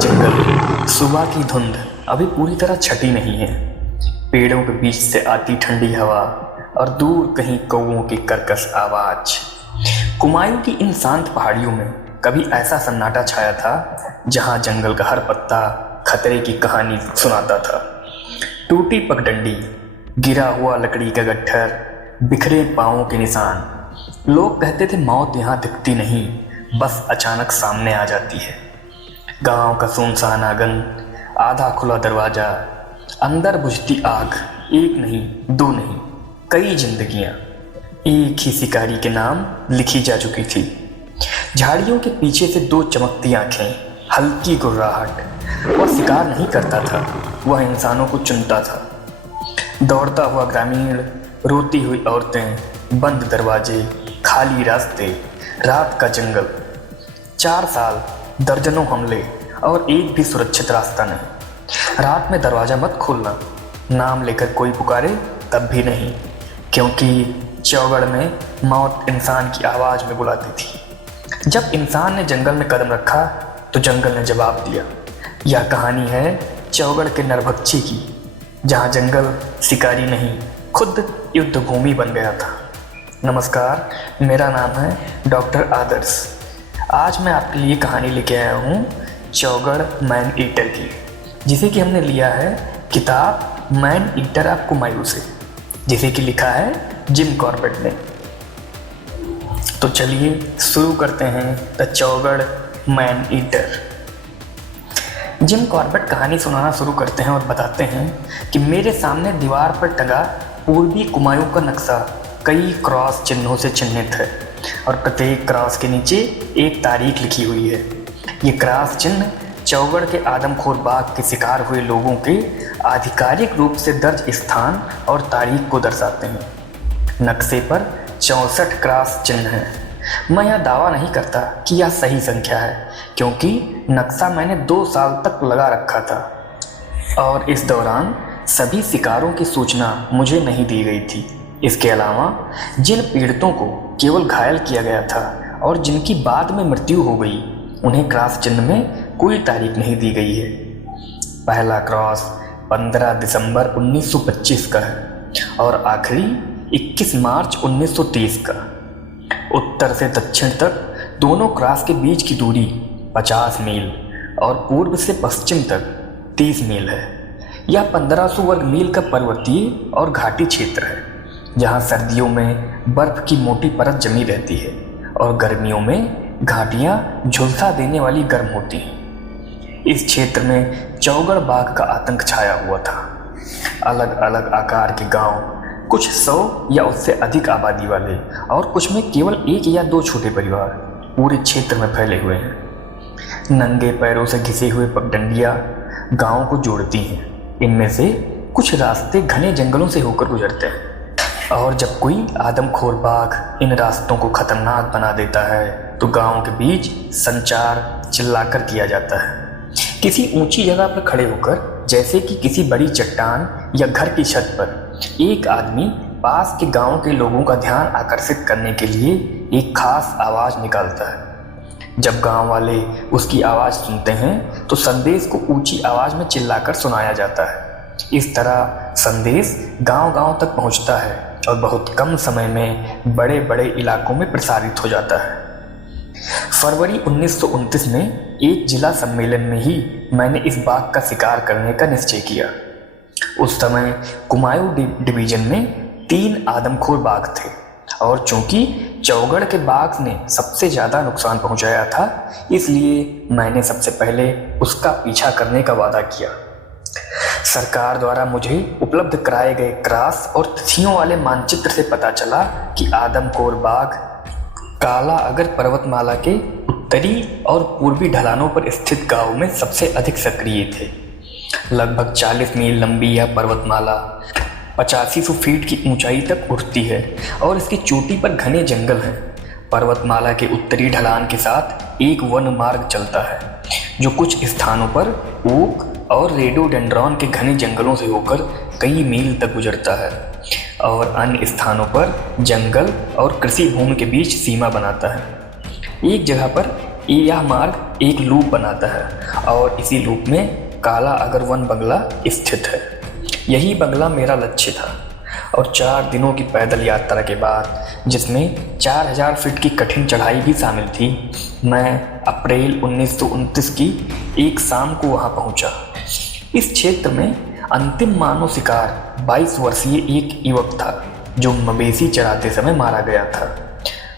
जंगल, सुबह की धुंध अभी पूरी तरह छटी नहीं है। पेड़ों के बीच से आती ठंडी हवा और दूर कहीं कौवों की कर्कश आवाज। कुमायूं की इन शांत पहाड़ियों में कभी ऐसा सन्नाटा छाया था जहां जंगल का हर पत्ता खतरे की कहानी सुनाता था। टूटी पगडंडी, गिरा हुआ लकड़ी का गट्ठर, बिखरे पांवों के निशान। लोग कहते थे मौत यहाँ दिखती नहीं, बस अचानक सामने आ जाती है। गांव का सुनसान आंगन, आधा खुला दरवाजा, अंदर बुझती आग। एक नहीं, दो नहीं, कई जिंदगियां एक ही शिकारी के नाम लिखी जा चुकी थी। झाड़ियों के पीछे से दो चमकती आंखें, हल्की गुर्राहट। वह शिकार नहीं करता था, वह इंसानों को चुनता था। दौड़ता हुआ ग्रामीण, रोती हुई औरतें, बंद दरवाजे, खाली रास्ते, रात का जंगल। 4 साल, दर्जनों हमले और एक भी सुरक्षित रास्ता नहीं। रात में दरवाजा मत खोलना, नाम लेकर कोई पुकारे तब भी नहीं, क्योंकि चौगढ़ में मौत इंसान की आवाज़ में बुलाती थी। जब इंसान ने जंगल में कदम रखा तो जंगल ने जवाब दिया। यह कहानी है चौगढ़ के नरभक्षी की, जहाँ जंगल शिकारी नहीं, खुद युद्ध भूमि बन गया था। नमस्कार, मेरा नाम है डॉक्टर आदर्श। आज मैं आपके लिए कहानी लेके आया हूँ चौगढ़ मैन ईटर की, जिसे कि हमने लिया है किताब मैन ईटर ऑफ कुमायूं से, जिसे कि लिखा है जिम कॉर्बेट ने। तो चलिए शुरू करते हैं the Chowgarh man eater. Jim Corbett कहानी सुनाना शुरू करते हैं और बताते हैं कि मेरे सामने दीवार पर टंगा पूर्वी कुमायूं का नक्शा कई क्रॉस चिन्हों से चिन्हित है और प्रत्येक क्रॉस के नीचे एक तारीख लिखी हुई है। ये क्रॉस चिन्ह चौगढ़ के आदमखोर बाघ के शिकार हुए लोगों के आधिकारिक रूप से दर्ज स्थान और तारीख को दर्शाते हैं। नक्शे पर 64 क्रॉस चिन्ह हैं। मैं यह दावा नहीं करता कि यह सही संख्या है, क्योंकि नक्शा मैंने 2 साल तक लगा रखा था और इस दौरान सभी शिकारों की सूचना मुझे नहीं दी गई थी। इसके अलावा जिन पीड़ितों को केवल घायल किया गया था और जिनकी बाद में मृत्यु हो गई, उन्हें क्रॉस चिन्ह में कोई तारीख नहीं दी गई है। पहला क्रॉस 15 दिसंबर 1925 का है और आखिरी 21 मार्च 1930 का। उत्तर से दक्षिण तक दोनों क्रॉस के बीच की दूरी 50 मील और पूर्व से पश्चिम तक 30 मील है। यह 1500 वर्ग मील का पर्वतीय और घाटी क्षेत्र है, जहाँ सर्दियों में बर्फ की मोटी परत जमी रहती है और गर्मियों में घाटियाँ झुलसा देने वाली गर्म होती हैं। इस क्षेत्र में चौगढ़ बाघ का आतंक छाया हुआ था। अलग अलग आकार के गांव, कुछ 100 या उससे अधिक आबादी वाले और कुछ में केवल 1 या 2 छोटे परिवार पूरे क्षेत्र में फैले हुए हैं। नंगे पैरों से घिसे हुए पगडंडियाँ गाँव को जोड़ती हैं। इनमें से कुछ रास्ते घने जंगलों से होकर गुजरते हैं और जब कोई आदमखोर बाघ इन रास्तों को खतरनाक बना देता है तो गांव के बीच संचार चिल्लाकर किया जाता है। किसी ऊंची जगह पर खड़े होकर, जैसे कि किसी बड़ी चट्टान या घर की छत पर, एक आदमी पास के गांव के लोगों का ध्यान आकर्षित करने के लिए एक खास आवाज़ निकालता है। जब गांव वाले उसकी आवाज़ सुनते हैं तो संदेश को ऊंची आवाज़ में चिल्लाकर सुनाया जाता है। इस तरह संदेश गांव-गांव तक पहुंचता है और बहुत कम समय में बड़े बड़े इलाकों में प्रसारित हो जाता है। फरवरी 1929 में एक जिला सम्मेलन में ही मैंने इस बाघ का शिकार करने का निश्चय किया। उस समय कुमायूं डिवीजन में 3 आदमखोर बाघ थे और चूंकि चौगढ़ के बाघ ने सबसे ज़्यादा नुकसान पहुंचाया था, इसलिए मैंने सबसे पहले उसका पीछा करने का वादा किया। सरकार द्वारा मुझे उपलब्ध कराए गए क्रॉस और तिथियों वाले मानचित्र से पता चला कि आदमखोर बाघ काला अगर पर्वतमाला के उत्तरी और पूर्वी ढलानों पर स्थित गांव में सबसे अधिक सक्रिय थे। लगभग 40 मील लंबी यह पर्वतमाला 8500 फीट की ऊंचाई तक उठती है और इसकी चोटी पर घने जंगल हैं। पर्वतमाला के उत्तरी ढलान के साथ एक वन मार्ग चलता है, जो कुछ स्थानों पर ओक और रेडोडेंड्रॉन के घने जंगलों से होकर कई मील तक गुजरता है और अन्य स्थानों पर जंगल और कृषि भूमि के बीच सीमा बनाता है। एक जगह पर यह मार्ग एक लूप बनाता है और इसी लूप में काला अगर वन बंगला स्थित है। यही बंगला मेरा लक्ष्य था और 4 दिनों की पैदल यात्रा के बाद, जिसमें 4000 फीट की कठिन चढ़ाई भी शामिल थी, मैं अप्रैल 1929 की एक शाम को वहां पहुंचा। इस क्षेत्र में अंतिम मानव शिकार 22 वर्षीय एक युवक था जो मवेशी चराते समय मारा गया था।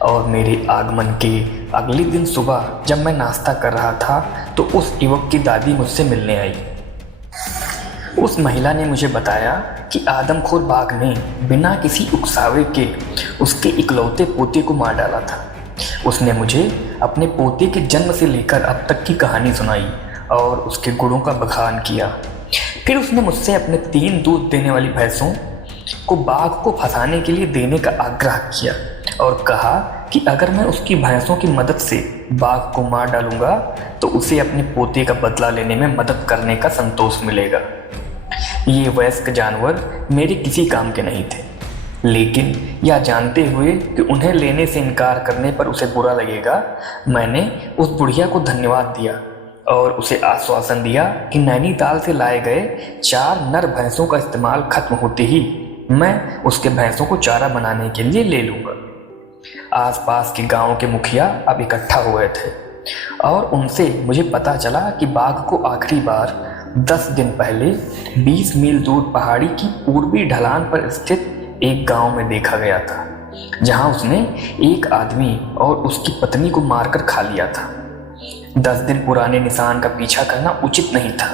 और मेरे आगमन के अगले दिन सुबह जब मैं नाश्ता कर रहा था तो उस युवक की दादी मुझसे मिलने आई। उस महिला ने मुझे बताया कि आदमखोर बाघ ने बिना किसी उकसावे के उसके इकलौते पोते को मार डाला था। उसने मुझे अपने पोते के जन्म से लेकर अब तक की कहानी सुनाई और उसके गुणों का बखान किया। फिर उसने मुझसे अपने 3 दूध देने वाली भैंसों को बाघ को फंसाने के लिए देने का आग्रह किया और कहा कि अगर मैं उसकी भैंसों की मदद से बाघ को मार डालूंगा तो उसे अपने पोते का बदला लेने में मदद करने का संतोष मिलेगा। ये वयस्क जानवर मेरे किसी काम के नहीं थे, लेकिन यह जानते हुए कि उन्हें लेने से इनकार करने पर उसे बुरा लगेगा, मैंने उस बुढ़िया को धन्यवाद दिया और उसे आश्वासन दिया कि नैनीताल से लाए गए 4 नर भैंसों का इस्तेमाल खत्म होते ही मैं उसके भैंसों को चारा बनाने के लिए ले लूँगा। आसपास के गांव के मुखिया अब इकट्ठा हुए थे और उनसे मुझे पता चला कि बाघ को आखिरी बार 10 दिन पहले 20 मील दूर पहाड़ी की पूर्वी ढलान पर स्थित एक गांव में देखा गया था, जहां उसने एक आदमी और उसकी पत्नी को मारकर खा लिया था। 10 दिन पुराने निशान का पीछा करना उचित नहीं था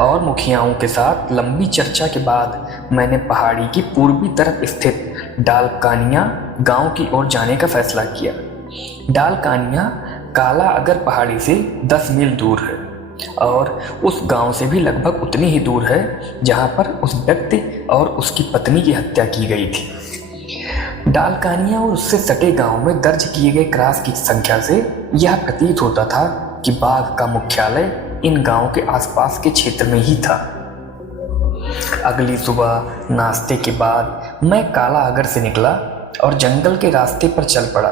और मुखियाओं के साथ लंबी चर्चा के बाद मैंने पहाड़ी की पूर्वी तरफ स्थित डालकानिया गांव की ओर जाने का फैसला किया। डालकानिया काला अगर पहाड़ी से 10 मील दूर है और उस गांव से भी लगभग उतनी ही दूर है जहां पर उस व्यक्ति और उसकी पत्नी की हत्या की गई थी। डालकानिया और उससे सटे गांव में दर्ज किए गए क्रॉस की संख्या से यह प्रतीत होता था कि बाघ का मुख्यालय इन गांवों के आसपास के क्षेत्र में ही था। अगली सुबह नाश्ते के बाद मैं काला अगर से निकला और जंगल के रास्ते पर चल पड़ा,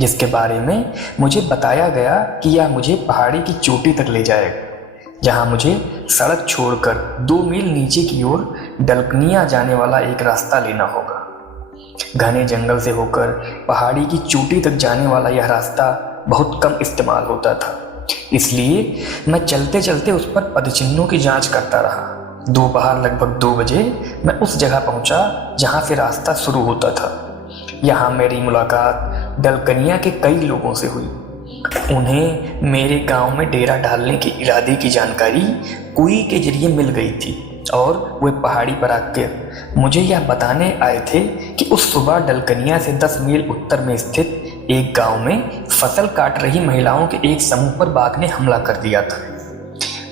जिसके बारे में मुझे बताया गया कि यह मुझे पहाड़ी की चोटी तक ले जाएगा, जहां मुझे सड़क छोड़कर 2 मील नीचे की ओर डलकनिया जाने वाला एक रास्ता लेना होगा। घने जंगल से होकर पहाड़ी की चोटी तक जाने वाला यह रास्ता बहुत कम इस्तेमाल होता था, इसलिए मैं चलते चलते उस पर पदचिन्हों की जांच करता रहा। दोपहर लगभग 2 बजे मैं उस जगह पहुंचा जहां से रास्ता शुरू होता था। यहाँ मेरी मुलाकात डलकनिया के कई लोगों से हुई। उन्हें मेरे गांव में डेरा डालने के इरादे की जानकारी कुई के जरिए मिल गई थी और वे पहाड़ी पर आकर मुझे यह बताने आए थे कि उस सुबह डलकनिया से 10 मील उत्तर में स्थित एक गांव में फसल काट रही महिलाओं के एक समूह पर बाघ ने हमला कर दिया था।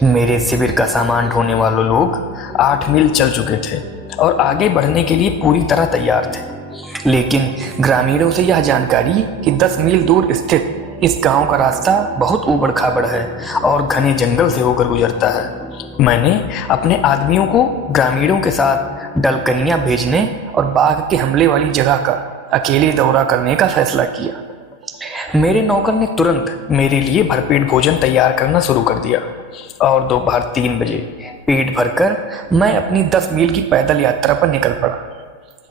मेरे शिविर का सामान ढोने वाले लोग 8 मील चल चुके थे और आगे बढ़ने के लिए पूरी तरह तैयार थे, लेकिन ग्रामीणों से यह जानकारी कि 10 मील दूर स्थित इस गांव का रास्ता बहुत ऊबड़ खाबड़ है और घने जंगल से होकर गुजरता है। मैंने अपने आदमियों को ग्रामीणों के साथ डलकनिया भेजने और बाघ के हमले वाली जगह का अकेले दौरा करने का फैसला किया। मेरे नौकर ने तुरंत मेरे लिए भरपेट भोजन तैयार करना शुरू कर दिया और दोपहर 3 बजे पेट भरकर मैं अपनी 10 मील की पैदल यात्रा पर निकल पड़ा।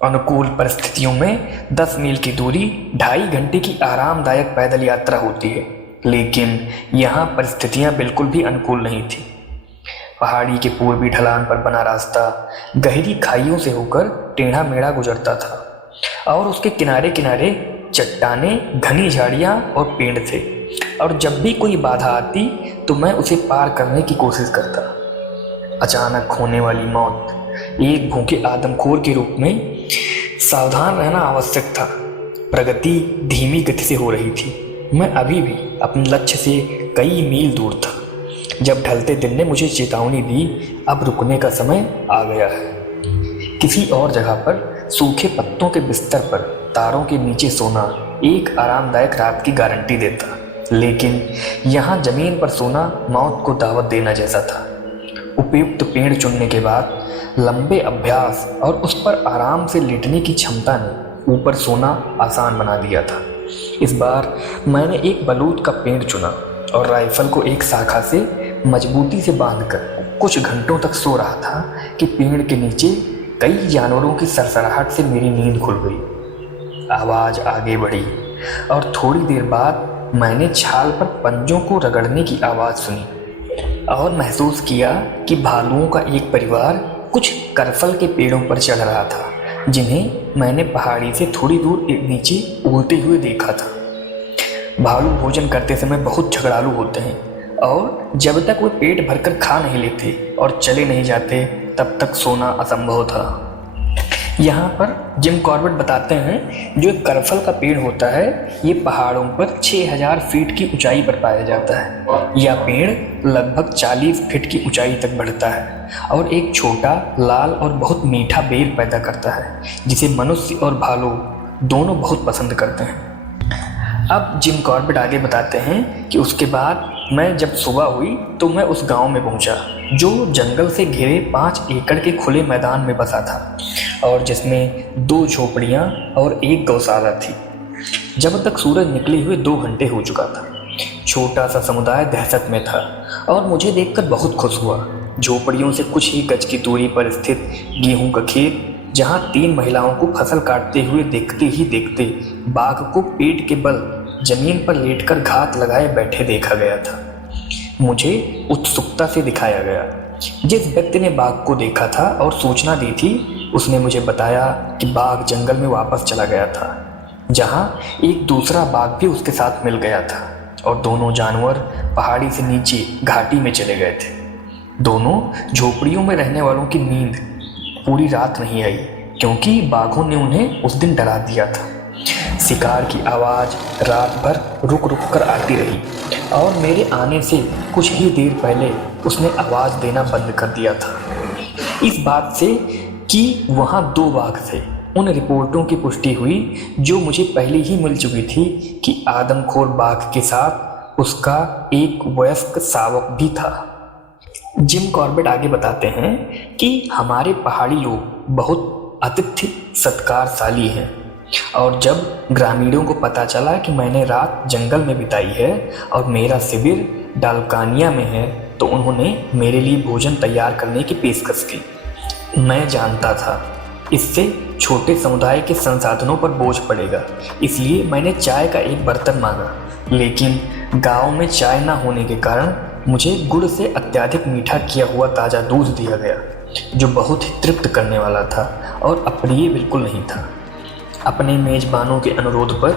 अनुकूल परिस्थितियों में 10 मील की दूरी 2.5 घंटे की आरामदायक पैदल यात्रा होती है, लेकिन यहाँ परिस्थितियाँ बिल्कुल भी अनुकूल नहीं थी। पहाड़ी के पूर्वी ढलान पर बना रास्ता गहरी खाइयों से होकर टेढ़ा मेढ़ा गुजरता था और उसके किनारे किनारे चट्टानें, घनी झाड़ियाँ और पेड़ थे और जब भी कोई बाधा आती तो मैं उसे पार करने की कोशिश करता। अचानक होने वाली मौत एक भूखे आदमखोर के रूप में सावधान रहना आवश्यक था। प्रगति धीमी गति से हो रही थी। मैं अभी भी अपने लक्ष्य से कई मील दूर था जब ढलते दिन ने मुझे चेतावनी दी, अब रुकने का समय आ गया है। किसी और जगह पर सूखे पत्तों के बिस्तर पर तारों के नीचे सोना एक आरामदायक रात की गारंटी देता, लेकिन यहाँ जमीन पर सोना मौत को दावत देना जैसा था। उपयुक्त पेड़ चुनने के बाद लंबे अभ्यास और उस पर आराम से लेटने की क्षमता ने ऊपर सोना आसान बना दिया था। इस बार मैंने एक बलूत का पेड़ चुना और राइफल को एक शाखा से मजबूती से बांधकर कुछ घंटों तक सो रहा था कि पेड़ के नीचे कई जानवरों की सरसराहट से मेरी नींद खुल गई। आवाज़ आगे बढ़ी और थोड़ी देर बाद मैंने छाल पर पंजों को रगड़ने की आवाज़ सुनी और महसूस किया कि भालुओं का एक परिवार कुछ करफल के पेड़ों पर चढ़ रहा था, जिन्हें मैंने पहाड़ी से थोड़ी दूर नीचे उड़ते हुए देखा था। भालू भोजन करते समय बहुत झगड़ालू होते हैं और जब तक वे पेट भरकर खा नहीं लेते और चले नहीं जाते तब तक सोना असंभव था। यहाँ पर जिम कॉर्बेट बताते हैं जो एक करफल का पेड़ होता है ये पहाड़ों पर 6000 फीट की ऊंचाई पर पाया जाता है। यह पेड़ लगभग 40 फीट की ऊंचाई तक बढ़ता है और एक छोटा लाल और बहुत मीठा बेर पैदा करता है जिसे मनुष्य और भालू दोनों बहुत पसंद करते हैं। अब जिम कॉर्बेट आगे बताते हैं कि उसके बाद मैं जब सुबह हुई तो मैं उस गांव में पहुंचा जो जंगल से घिरे 5 एकड़ के खुले मैदान में बसा था और जिसमें 2 झोपड़ियां और एक गौशाला थी। जब तक सूरज निकले हुए 2 घंटे हो चुका था। छोटा सा समुदाय दहशत में था और मुझे देखकर बहुत खुश हुआ। झोपड़ियों से कुछ ही गज की दूरी पर स्थित गेहूं का खेत, जहां 3 महिलाओं को फसल काटते हुए देखते ही देखते बाघ को पेट के बल जमीन पर लेटकर घात लगाए बैठे देखा गया था। मुझे उत्सुकता से दिखाया गया। जिस व्यक्ति ने बाघ को देखा था और सूचना दी थी उसने मुझे बताया कि बाघ जंगल में वापस चला गया था, जहां एक दूसरा बाघ भी उसके साथ मिल गया था और दोनों जानवर पहाड़ी से नीचे घाटी में चले गए थे। दोनों झोपड़ियों में रहने वालों की नींद पूरी रात नहीं आई क्योंकि बाघों ने उन्हें उस दिन डरा दिया था। शिकार की आवाज़ रात भर रुक रुक कर आती रही और मेरे आने से कुछ ही देर पहले उसने आवाज़ देना बंद कर दिया था। इस बात से कि वहाँ 2 बाघ थे उन रिपोर्टों की पुष्टि हुई जो मुझे पहले ही मिल चुकी थी कि आदमखोर बाघ के साथ उसका एक वयस्क शावक भी था। जिम कॉर्बेट आगे बताते हैं कि हमारे पहाड़ी लोग बहुत आतिथ्य सत्कारशाली हैं और जब ग्रामीणों को पता चला कि मैंने रात जंगल में बिताई है और मेरा शिविर डालकानिया में है तो उन्होंने मेरे लिए भोजन तैयार करने की पेशकश की। मैं जानता था इससे छोटे समुदाय के संसाधनों पर बोझ पड़ेगा, इसलिए मैंने चाय का एक बर्तन मांगा, लेकिन गांव में चाय ना होने के कारण मुझे गुड़ से अत्यधिक मीठा किया हुआ ताज़ा दूध दिया गया जो बहुत ही तृप्त करने वाला था और अप्रिय बिल्कुल नहीं था। अपने मेजबानों के अनुरोध पर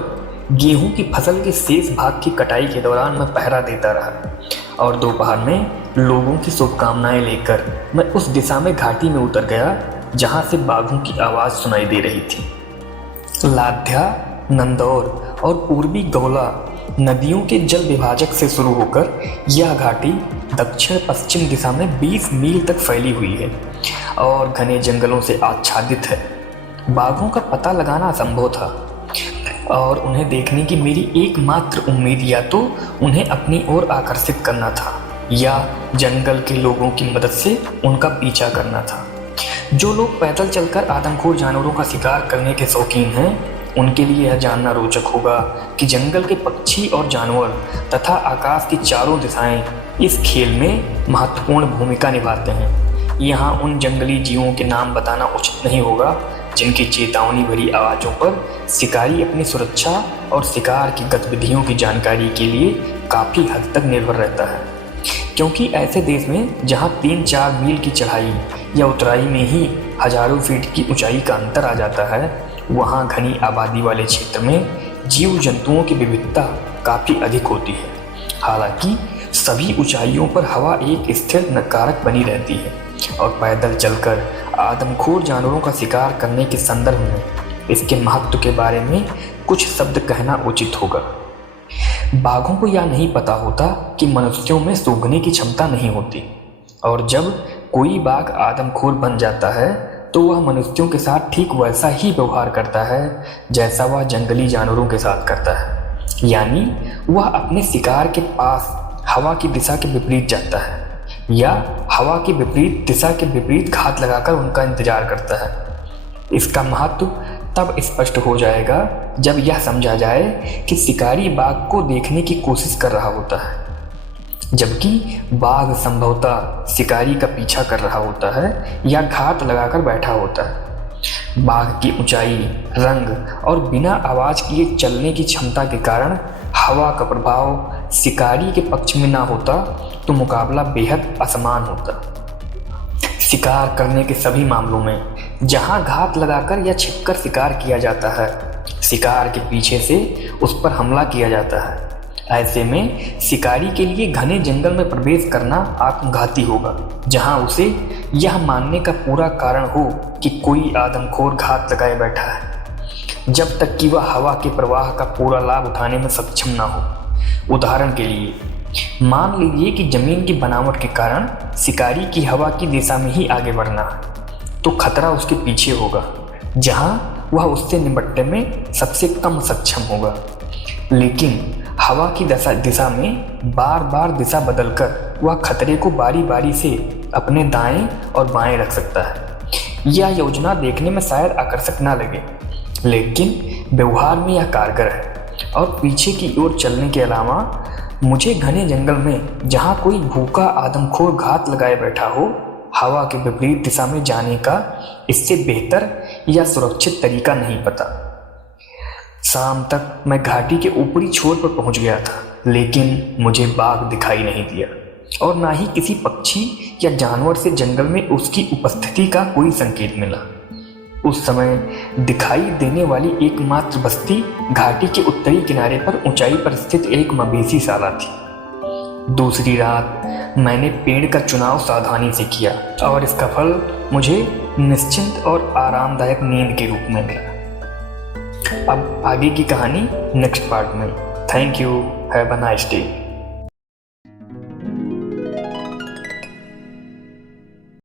गेहूं की फसल के शेष भाग की कटाई के दौरान मैं पहरा देता रहा और दोपहर में लोगों की शुभकामनाएं लेकर मैं उस दिशा में घाटी में उतर गया जहां से बाघों की आवाज़ सुनाई दे रही थी। लाध्या, नंदौर और पूर्वी गौला नदियों के जल विभाजक से शुरू होकर यह घाटी दक्षिण पश्चिम दिशा में 20 मील तक फैली हुई है और घने जंगलों से आच्छादित है। बाघों का पता लगाना असंभव था और उन्हें देखने की मेरी एकमात्र उम्मीद या तो उन्हें अपनी ओर आकर्षित करना था या जंगल के लोगों की मदद से उनका पीछा करना था। जो लोग पैदल चलकर आदमखोर जानवरों का शिकार करने के शौकीन हैं उनके लिए यह जानना रोचक होगा कि जंगल के पक्षी और जानवर तथा आकाश की चारों दिशाएं इस खेल में महत्वपूर्ण भूमिका निभाते हैं। यहाँ उन जंगली जीवों के नाम बताना उचित नहीं होगा जिनकी चेतावनी भरी आवाज़ों पर शिकारी अपनी सुरक्षा और शिकार की गतिविधियों की जानकारी के लिए काफ़ी हद तक निर्भर रहता है, क्योंकि ऐसे देश में जहाँ 3-4 मील की चढ़ाई या उतराई में ही हजारों फीट की ऊंचाई का अंतर आ जाता है, वहाँ घनी आबादी वाले क्षेत्र में जीव जंतुओं की विविधता काफ़ी अधिक होती है। हालांकि सभी ऊंचाइयों पर हवा एक स्थिर कारक बनी रहती है और पैदल चलकर आदमखोर जानवरों का शिकार करने के संदर्भ में इसके महत्व के बारे में कुछ शब्द कहना उचित होगा। बाघों को यह नहीं पता होता कि मनुष्यों में सूंघने की क्षमता नहीं होती और जब कोई बाघ आदमखोर बन जाता है तो वह मनुष्यों के साथ ठीक वैसा ही व्यवहार करता है जैसा वह जंगली जानवरों के साथ करता है, यानी वह अपने शिकार के पास हवा की दिशा के विपरीत जाता है या हवा की विपरीत दिशा के विपरीत घात लगाकर उनका इंतजार करता है। इसका महत्व तब स्पष्ट हो जाएगा जब यह समझा जाए कि शिकारी बाघ को देखने की कोशिश कर रहा होता है, जबकि बाघ संभवतः शिकारी का पीछा कर रहा होता है या घात लगाकर बैठा होता है। बाघ की ऊंचाई, रंग और बिना आवाज किए चलने की क्षमता के कारण हवा का प्रभाव शिकारी के पक्ष में ना होता तो मुकाबला बेहद असमान होता। शिकार करने के सभी मामलों में जहां घात लगाकर या छिपकर शिकार किया जाता है, शिकार के पीछे से उस पर हमला किया जाता है। ऐसे में शिकारी के लिए घने जंगल में प्रवेश करना आत्मघाती होगा, जहां उसे यह मानने का पूरा कारण हो कि कोई आदमखोर घात लगाए बैठा है, जब तक कि वह हवा के प्रवाह का पूरा लाभ उठाने में सक्षम ना हो। उदाहरण के लिए मान लीजिए कि जमीन की बनावट के कारण शिकारी की हवा की दिशा में ही आगे बढ़ना है, तो खतरा उसके पीछे होगा, जहां वह उससे निपटने में सबसे कम सक्षम होगा। लेकिन हवा की दिशा में बार बार दिशा बदलकर वह खतरे को बारी बारी से अपने दाएं और बाएं रख सकता है। यह योजना देखने में शायद आकर्षक ना लगे, लेकिन व्यवहार में यह कारगर है। और पीछे की ओर चलने के अलावा मुझे घने जंगल में जहां कोई भूखा आदमखोर घात लगाए बैठा हो, हवा के विपरीत दिशा में जाने का इससे बेहतर या सुरक्षित तरीका नहीं पता। शाम तक मैं घाटी के ऊपरी छोर पर पहुंच गया था, लेकिन मुझे बाघ दिखाई नहीं दिया और ना ही किसी पक्षी या जानवर से जंगल में उसकी उपस्थिति का कोई संकेत मिला। उस समय दिखाई देने वाली एकमात्र बस्ती घाटी के उत्तरी किनारे पर ऊंचाई पर स्थित एक मवेशी शाला थी। दूसरी रात मैंने पेड़ का चुनाव सावधानी से किया और इसका फल मुझे निश्चिंत और आरामदायक नींद के रूप में मिला। अब आगे की कहानी नेक्स्ट पार्ट में। Thank you, have a nice day.